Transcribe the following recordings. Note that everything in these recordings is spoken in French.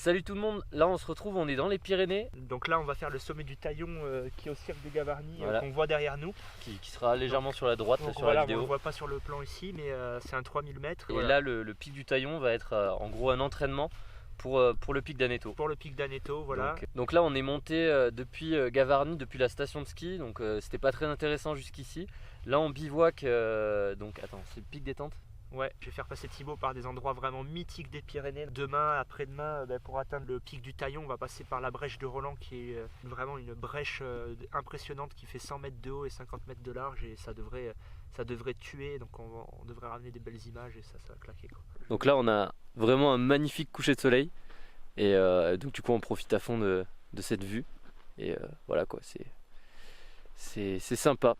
Salut tout le monde, là on se retrouve, on est dans les Pyrénées. Donc là on va faire le sommet du Taillon qui est au cirque de Gavarnie, Voilà. qu'on voit derrière nous. Qui sera légèrement sur la droite là, sur Voilà, la on ne vidéo. le voit pas sur le plan ici, mais c'est un 3000 mètres. Et voilà. là le pic du Taillon va être en gros un entraînement pour le pic d'Aneto. Pour le pic d'Aneto, voilà. Donc là on est monté depuis Gavarnie, depuis la station de ski, donc c'était pas très intéressant jusqu'ici. Là on bivouac, donc attends, c'est le pic des tentes. Ouais, je vais faire passer Thibaut par des endroits vraiment mythiques des Pyrénées. Demain, après-demain, pour atteindre le pic du Taillon, on va passer par la brèche de Roland qui est vraiment une brèche impressionnante qui fait 100 mètres de haut et 50 mètres de large et ça devrait tuer, donc on devrait ramener des belles images et ça va claquer quoi. Donc là on a vraiment un magnifique coucher de soleil et donc du coup on profite à fond de cette vue et voilà quoi, c'est sympa.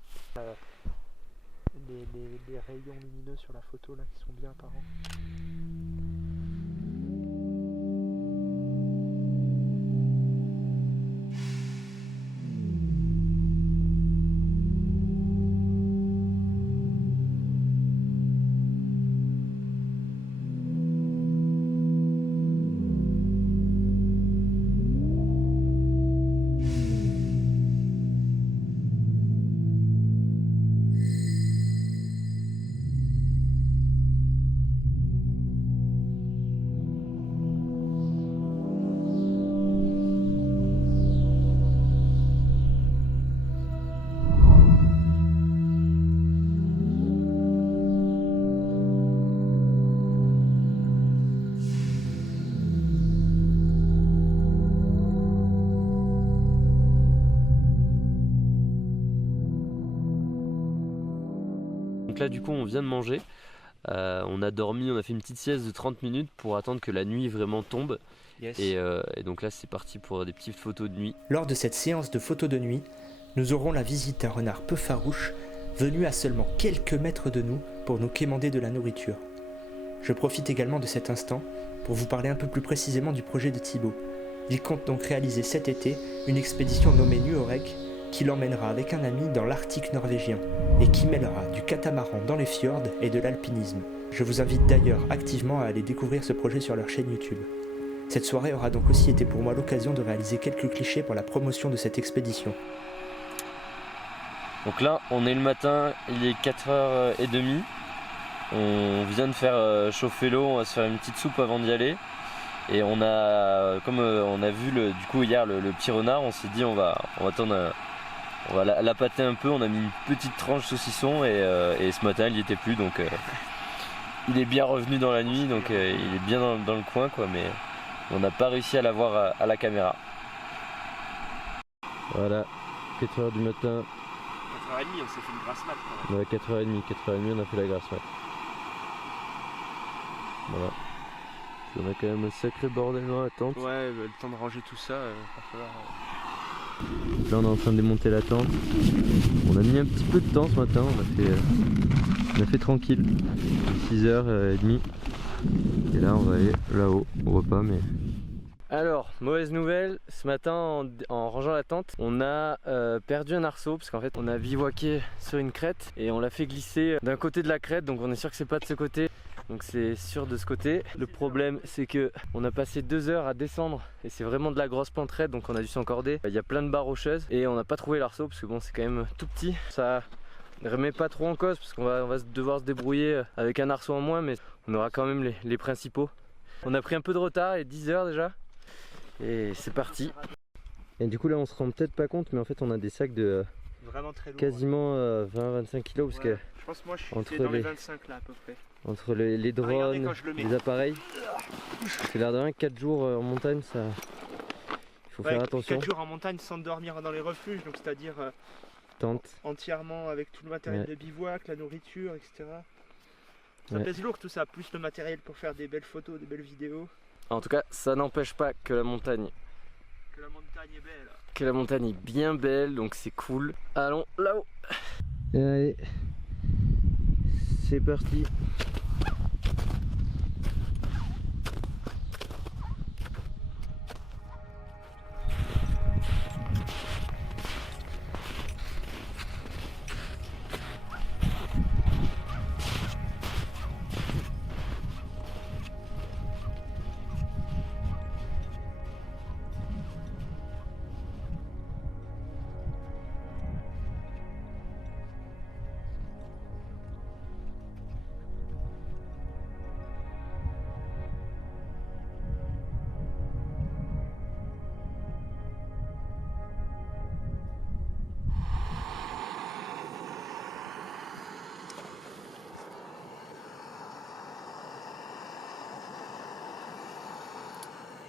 Les rayons lumineux sur la photo là qui sont bien apparents. Donc là du coup on vient de manger, on a dormi, on a fait une petite sieste de 30 minutes pour attendre que la nuit vraiment tombe. Yes. Et donc là c'est parti pour des petites photos de nuit. Lors de cette séance de photos de nuit, nous aurons la visite d'un renard peu farouche, venu à seulement quelques mètres de nous pour nous quémander de la nourriture. Je profite également de cet instant pour vous parler un peu plus précisément du projet de Thibaut. Il compte donc réaliser cet été une expédition nommée Nuorek qui l'emmènera avec un ami dans l'Arctique norvégien et qui mêlera du catamaran dans les fjords et de l'alpinisme. Je vous invite d'ailleurs activement à aller découvrir ce projet sur leur chaîne YouTube. Cette soirée aura donc aussi été pour moi l'occasion de réaliser quelques clichés pour la promotion de cette expédition. Donc là on est le matin, il est 4h30. On vient de faire chauffer l'eau, on va se faire une petite soupe avant d'y aller. Et on a, comme on a vu du coup hier le petit renard, on s'est dit on va attendre, on va l'appâter un peu. On a mis une petite tranche saucisson et ce matin il n'y était plus, donc il est bien revenu dans la nuit, donc il est bien dans le coin quoi, mais on n'a pas réussi à l'avoir à la caméra. Voilà, 4h du matin. 4h30, on s'est fait une grasse mat quand même. Ouais, 4h30 on a fait la grasse mat. Voilà. On a quand même un sacré bordel dans la tente. Ouais, le temps de ranger tout ça, va falloir... Là on est en train de démonter la tente. On a mis un petit peu de temps ce matin, on a fait tranquille. 6h30. Et là on va aller là-haut, on voit pas mais... Alors, mauvaise nouvelle, ce matin en rangeant la tente, on a perdu un arceau parce qu'en fait on a bivouaqué sur une crête et on l'a fait glisser d'un côté de la crête, donc on est sûr que c'est pas de ce côté. Donc c'est sûr de ce côté. Le problème c'est que on a passé 2 heures à descendre et c'est vraiment de la grosse pente raide, donc on a dû s'encorder. Il y a plein de barres rocheuses et on n'a pas trouvé l'arceau parce que bon c'est quand même tout petit. Ça ne remet pas trop en cause parce qu'on va devoir se débrouiller avec un arceau en moins, mais on aura quand même les principaux. On a pris un peu de retard, il est 10 heures déjà et c'est parti. Et du coup là on se rend peut-être pas compte, mais en fait on a des sacs de Vraiment très lourd, quasiment 20-25 kg parce que je pense moi je suis entre dans les les 25 là à peu près. entre les drones, quand je le mets. les appareils, c'est l'air de rien, 4 jours en montagne, ça, il faut faire attention. 4 jours en montagne sans dormir dans les refuges, donc c'est-à-dire Tente. entièrement avec tout le matériel de bivouac, la nourriture, etc. Ça pèse lourd tout ça, plus le matériel pour faire des belles photos, des belles vidéos. En tout cas, ça n'empêche pas que la montagne est belle. Que la montagne est bien belle, donc c'est cool. Allons là-haut. Allez, c'est parti.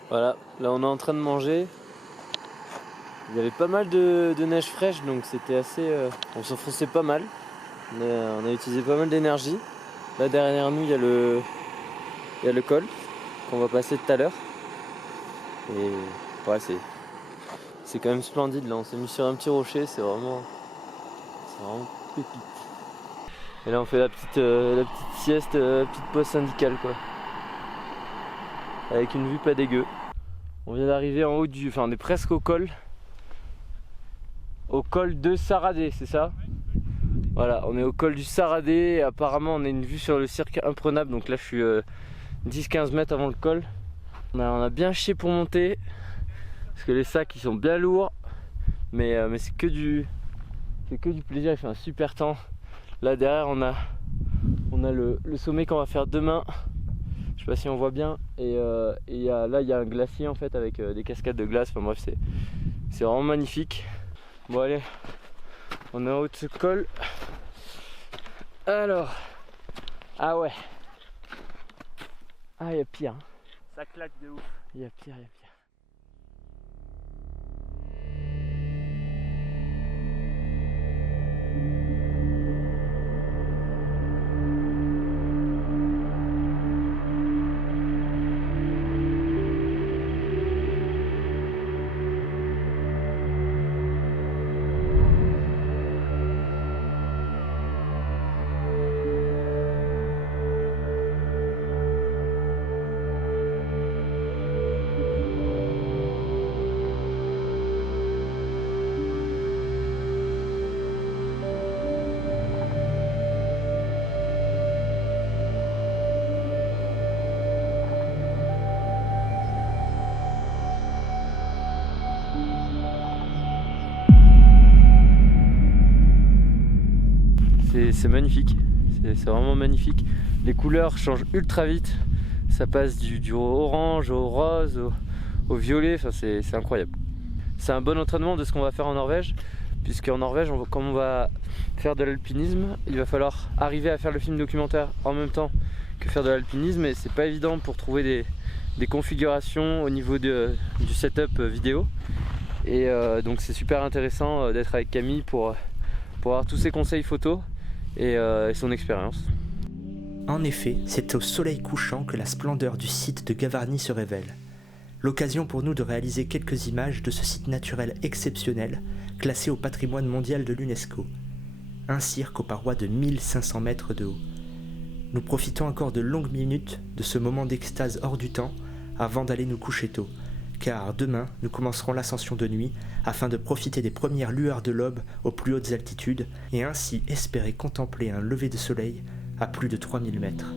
Voilà, là on est en train de manger. Il y avait pas mal de neige fraîche, donc c'était assez... on s'enfonçait pas mal. On a utilisé pas mal d'énergie. Là derrière nous il y a le col qu'on va passer tout à l'heure. Et ouais, c'est quand même splendide là. On s'est mis sur un petit rocher, c'est vraiment pépite. Et là on fait la petite sieste, petite pause syndicale quoi. Avec une vue pas dégueu. On vient d'arriver en haut enfin on est presque au col. Au col de Saradé, c'est ça? Voilà, on est au col du Saradé et apparemment on a une vue sur le cirque imprenable. Donc là je suis 10-15 mètres avant le col. On a bien chié pour monter parce que les sacs ils sont bien lourds, mais c'est que du plaisir. Il fait un super temps. Là derrière on a le sommet qu'on va faire demain. Je sais pas si on voit bien. Et là il y a un glacier en fait avec des cascades de glace. Enfin bref, c'est vraiment magnifique. Bon allez, on est en haut de ce col. Alors, ah ouais. Ah, il y a pire. Hein. Ça claque de ouf. Il y a pire. C'est magnifique, c'est vraiment magnifique. Les couleurs changent ultra vite. Ça passe du orange au rose au violet, enfin, c'est incroyable. C'est un bon entraînement de ce qu'on va faire en Norvège, puisqu'en Norvège, comme on va faire de l'alpinisme, il va falloir arriver à faire le film documentaire en même temps que faire de l'alpinisme, et c'est pas évident pour trouver des configurations au niveau du setup vidéo. Et donc c'est super intéressant d'être avec Camille pour avoir tous ses conseils photos et son expérience. En effet, c'est au soleil couchant que la splendeur du site de Gavarnie se révèle. L'occasion pour nous de réaliser quelques images de ce site naturel exceptionnel, classé au patrimoine mondial de l'UNESCO. Un cirque aux parois de 1500 mètres de haut. Nous profitons encore de longues minutes de ce moment d'extase hors du temps avant d'aller nous coucher tôt, car demain nous commencerons l'ascension de nuit afin de profiter des premières lueurs de l'aube aux plus hautes altitudes et ainsi espérer contempler un lever de soleil à plus de 3000 mètres.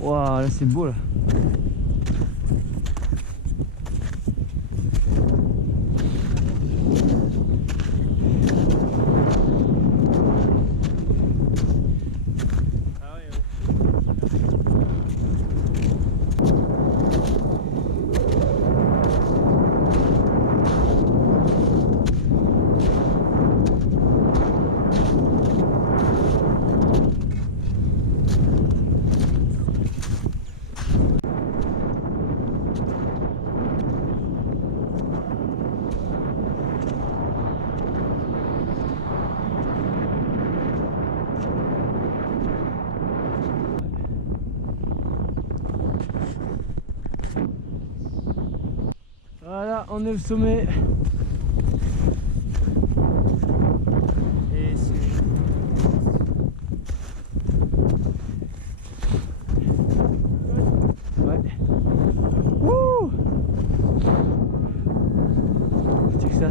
Waouh, là c'est beau là. Voilà, on est au sommet. Et c'est... Ouais. Wouh! C'est que ça.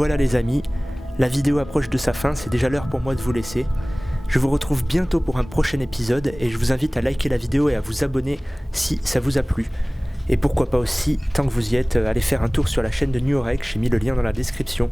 Voilà les amis, la vidéo approche de sa fin, c'est déjà l'heure pour moi de vous laisser. Je vous retrouve bientôt pour un prochain épisode et je vous invite à liker la vidéo et à vous abonner si ça vous a plu. Et pourquoi pas aussi, tant que vous y êtes, allez faire un tour sur la chaîne de New Oreg, j'ai mis le lien dans la description.